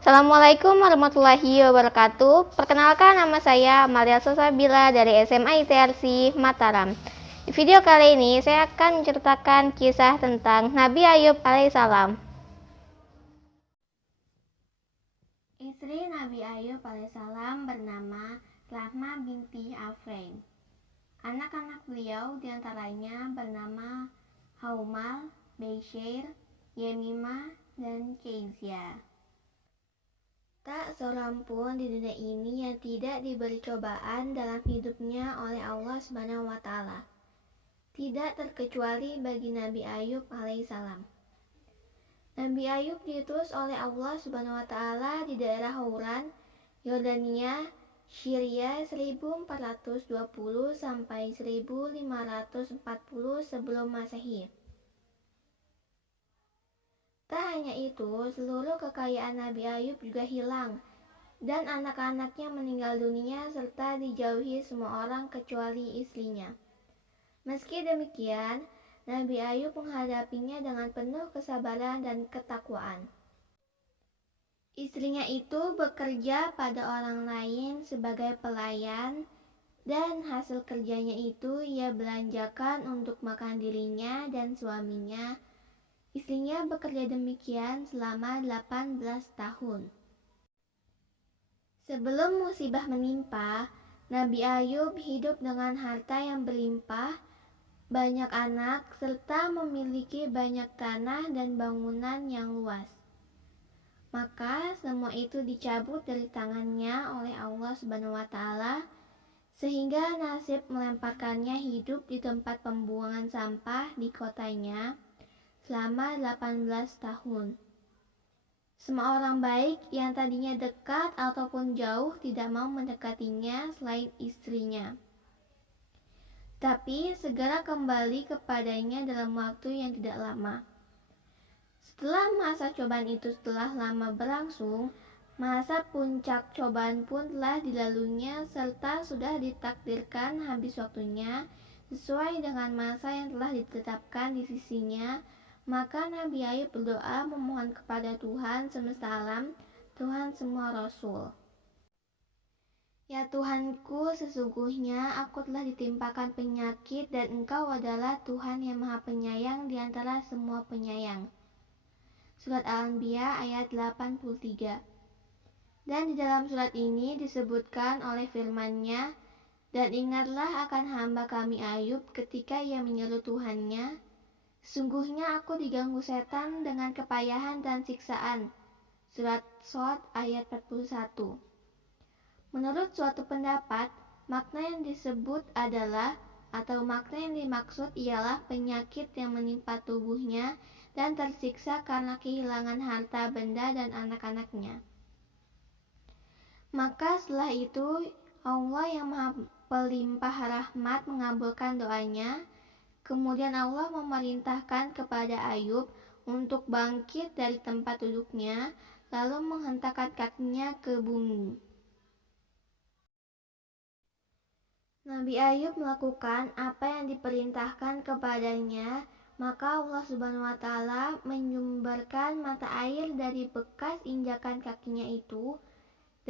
Assalamualaikum warahmatullahi wabarakatuh. Perkenalkan, nama saya Amalia Sosabila dari SMA ITRC Mataram. Di video kali ini saya akan menceritakan kisah tentang Nabi Ayub alaihissalam. Istri Nabi Ayub alaihissalam bernama Rahma binti Afraim. Anak-anak beliau diantaranya bernama Haumal, Beishair, Yemimah, dan Kezia. Tak seorang pun di dunia ini yang tidak diberi cobaan dalam hidupnya oleh Allah Subhanahu wa Ta'ala. Tidak terkecuali bagi Nabi Ayub alaihissalam. Nabi Ayub diutus oleh Allah Subhanahu wa Ta'ala di daerah Hauran, Yordania, Syria 1420 sampai 1540 sebelum Masehi. Tak hanya itu, seluruh kekayaan Nabi Ayub juga hilang, dan anak-anaknya meninggal dunia serta dijauhi semua orang kecuali istrinya. Meski demikian, Nabi Ayub menghadapinya dengan penuh kesabaran dan ketakwaan. Istrinya itu bekerja pada orang lain sebagai pelayan, dan hasil kerjanya itu ia belanjakan untuk makan dirinya dan suaminya. Istrinya bekerja demikian selama 18 tahun. Sebelum musibah menimpa, Nabi Ayub hidup dengan harta yang berlimpah, banyak anak, serta memiliki banyak tanah dan bangunan yang luas. Maka semua itu dicabut dari tangannya oleh Allah Subhanahu wa Ta'ala, sehingga nasib melemparkannya hidup di tempat pembuangan sampah di kotanya selama 18 tahun. Semua orang baik yang tadinya dekat ataupun jauh tidak mau mendekatinya selain istrinya. Tapi segera kembali kepadanya dalam waktu yang tidak lama. Setelah masa cobaan itu telah lama berlangsung, masa puncak cobaan pun telah dilaluinya serta sudah ditakdirkan habis waktunya sesuai dengan masa yang telah ditetapkan di sisinya. Maka Nabi Ayub berdoa memohon kepada Tuhan semesta alam, Tuhan semua rasul. Ya Tuhanku, sesungguhnya aku telah ditimpakan penyakit dan Engkau adalah Tuhan yang maha penyayang di antara semua penyayang. Surat Al-Anbiya ayat 83. Dan di dalam surat ini disebutkan oleh firman-Nya, dan ingatlah akan hamba kami Ayub ketika ia menyeru Tuhannya, sungguhnya aku diganggu setan dengan kepayahan dan siksaan. Surat Shad ayat 41. Menurut suatu pendapat, makna yang disebut adalah atau makna yang dimaksud ialah penyakit yang menimpa tubuhnya dan tersiksa karena kehilangan harta benda dan anak-anaknya. Maka setelah itu Allah yang maha pelimpah rahmat mengabulkan doanya. Kemudian Allah memerintahkan kepada Ayub untuk bangkit dari tempat duduknya, lalu menghentakkan kakinya ke bumi. Nabi Ayub melakukan apa yang diperintahkan kepadanya, maka Allah Subhanahu wa Ta'ala menyumberkan mata air dari bekas injakan kakinya itu,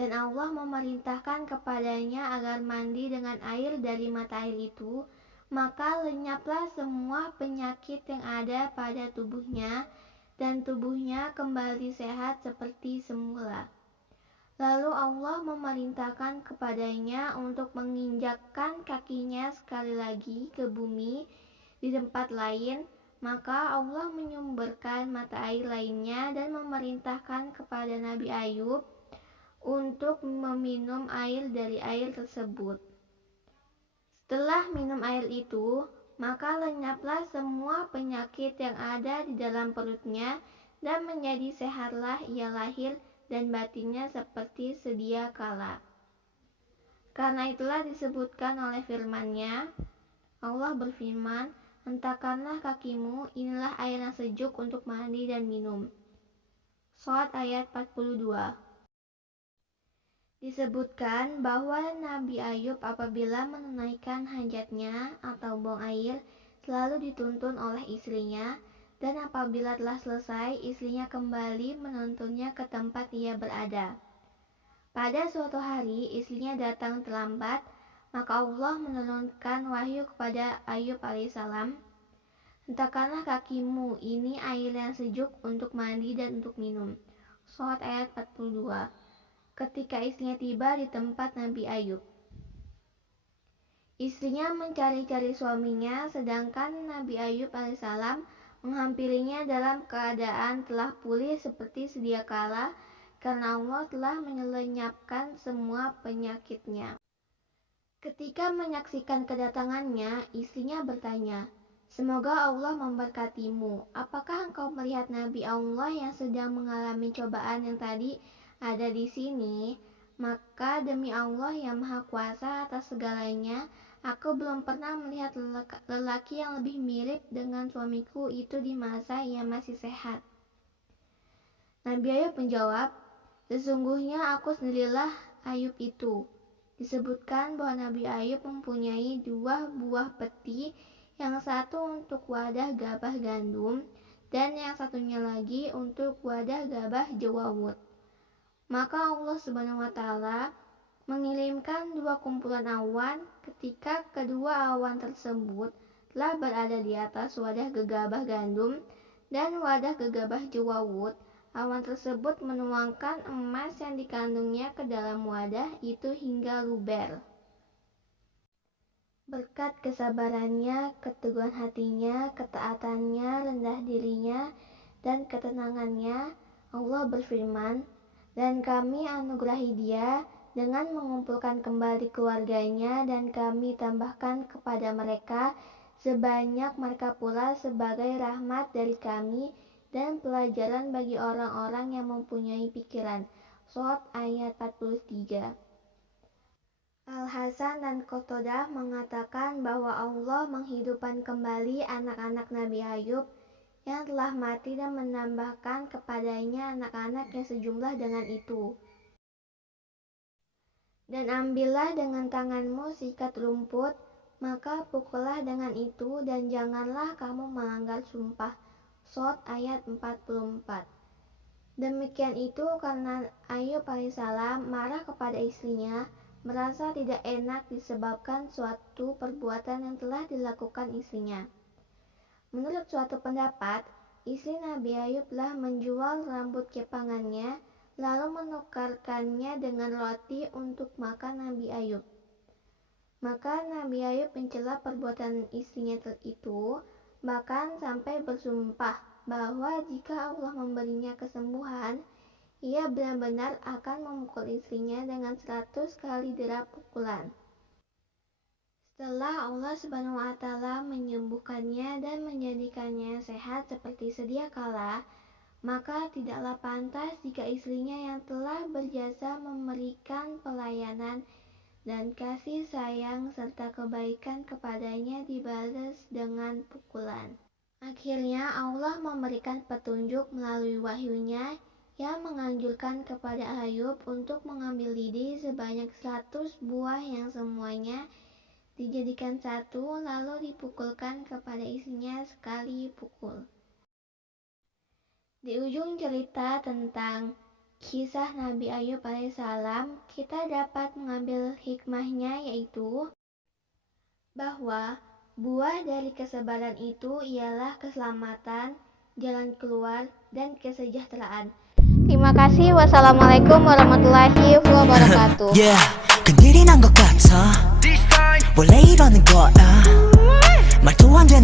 dan Allah memerintahkan kepadanya agar mandi dengan air dari mata air itu. Maka lenyaplah semua penyakit yang ada pada tubuhnya, dan tubuhnya kembali sehat seperti semula. Lalu Allah memerintahkan kepadanya untuk menginjakkan kakinya sekali lagi ke bumi di tempat lain. Maka Allah menyumberkan mata air lainnya dan memerintahkan kepada Nabi Ayub untuk meminum air dari air tersebut. Setelah minum air itu, maka lenyaplah semua penyakit yang ada di dalam perutnya dan menjadi sehatlah ia lahir dan batinnya seperti sedia kala. Karena itulah disebutkan oleh firman-Nya, Allah berfirman, hentakkanlah kakimu, inilah air yang sejuk untuk mandi dan minum. Shad ayat 42. Disebutkan bahwa Nabi Ayub apabila menunaikan hajatnya atau buang air selalu dituntun oleh istrinya, Dan apabila telah selesai, istrinya kembali menuntunnya ke tempat ia berada. Pada suatu hari, istrinya datang terlambat, maka Allah menurunkan wahyu kepada Ayub alaihissalam. Hentakkanlah kakimu, ini air yang sejuk untuk mandi dan untuk minum. Surat ayat 42. Ketika istrinya tiba di tempat Nabi Ayub, istrinya mencari-cari suaminya, sedangkan Nabi Ayub alaihissalam menghampirinya dalam keadaan telah pulih seperti sedia kala, karena Allah telah menyelenyapkan semua penyakitnya. Ketika menyaksikan kedatangannya, istrinya bertanya, "Semoga Allah memberkatimu. Apakah engkau melihat Nabi Allah yang sedang mengalami cobaan yang tadi ada di sini? Maka demi Allah yang Maha Kuasa atas segalanya, aku belum pernah melihat lelaki yang lebih mirip dengan suamiku itu di masa ia masih sehat." Nabi Ayub menjawab, "Sesungguhnya aku sendirilah Ayub itu." Disebutkan bahwa Nabi Ayub mempunyai 2 buah peti, yang satu untuk wadah gabah gandum dan yang satunya lagi untuk wadah gabah jewawut. Maka Allah Subhanahu wa Ta'ala mengirimkan 2 kumpulan awan. Ketika kedua awan tersebut telah berada di atas wadah gegabah gandum dan wadah gegabah jewawut, awan tersebut menuangkan emas yang dikandungnya ke dalam wadah itu hingga luber. Berkat kesabarannya, keteguhan hatinya, ketaatannya, rendah dirinya, dan ketenangannya, Allah berfirman, "Dan kami anugerahi dia dengan mengumpulkan kembali keluarganya, dan kami tambahkan kepada mereka sebanyak mereka pula sebagai rahmat dari kami dan pelajaran bagi orang-orang yang mempunyai pikiran." Surat ayat 43. Al-Hasan dan Qatadah mengatakan bahwa Allah menghidupkan kembali anak-anak Nabi Ayub yang telah mati dan menambahkan kepadanya anak-anak yang sejumlah dengan itu. "Dan ambillah dengan tanganmu sikat rumput, maka pukullah dengan itu, dan janganlah kamu melanggar sumpah." Surat ayat 44. Demikian itu karena Ayub alaihissalam marah kepada istrinya, merasa tidak enak disebabkan suatu perbuatan yang telah dilakukan istrinya. Menurut suatu pendapat, istri Nabi Ayub telah menjual rambut kepangannya, lalu menukarkannya dengan roti untuk makan Nabi Ayub. Maka Nabi Ayub mencela perbuatan istrinya itu, bahkan sampai bersumpah bahwa jika Allah memberinya kesembuhan, ia benar-benar akan memukul istrinya dengan 100 kali derap pukulan. Setelah Allah Subhanahu wa Ta'ala menyembuhkannya dan menjadikannya sehat seperti sedia kala, maka tidaklah pantas jika istrinya yang telah berjasa memberikan pelayanan dan kasih sayang serta kebaikan kepadanya dibalas dengan pukulan. Akhirnya Allah memberikan petunjuk melalui wahyunya yang menganjurkan kepada Ayub untuk mengambil lidi sebanyak 100 buah yang semuanya dijadikan satu, lalu dipukulkan kepada istrinya sekali pukul. Di ujung cerita tentang kisah Nabi Ayub alaihissalam, kita dapat mengambil hikmahnya, yaitu bahwa buah dari kesabaran itu ialah keselamatan, jalan keluar, dan kesejahteraan. Terima kasih. Wassalamualaikum warahmatullahi wabarakatuh. Yeah, 큰일이 난 것 같아. 원래 이러는 거야. 말도 안 되는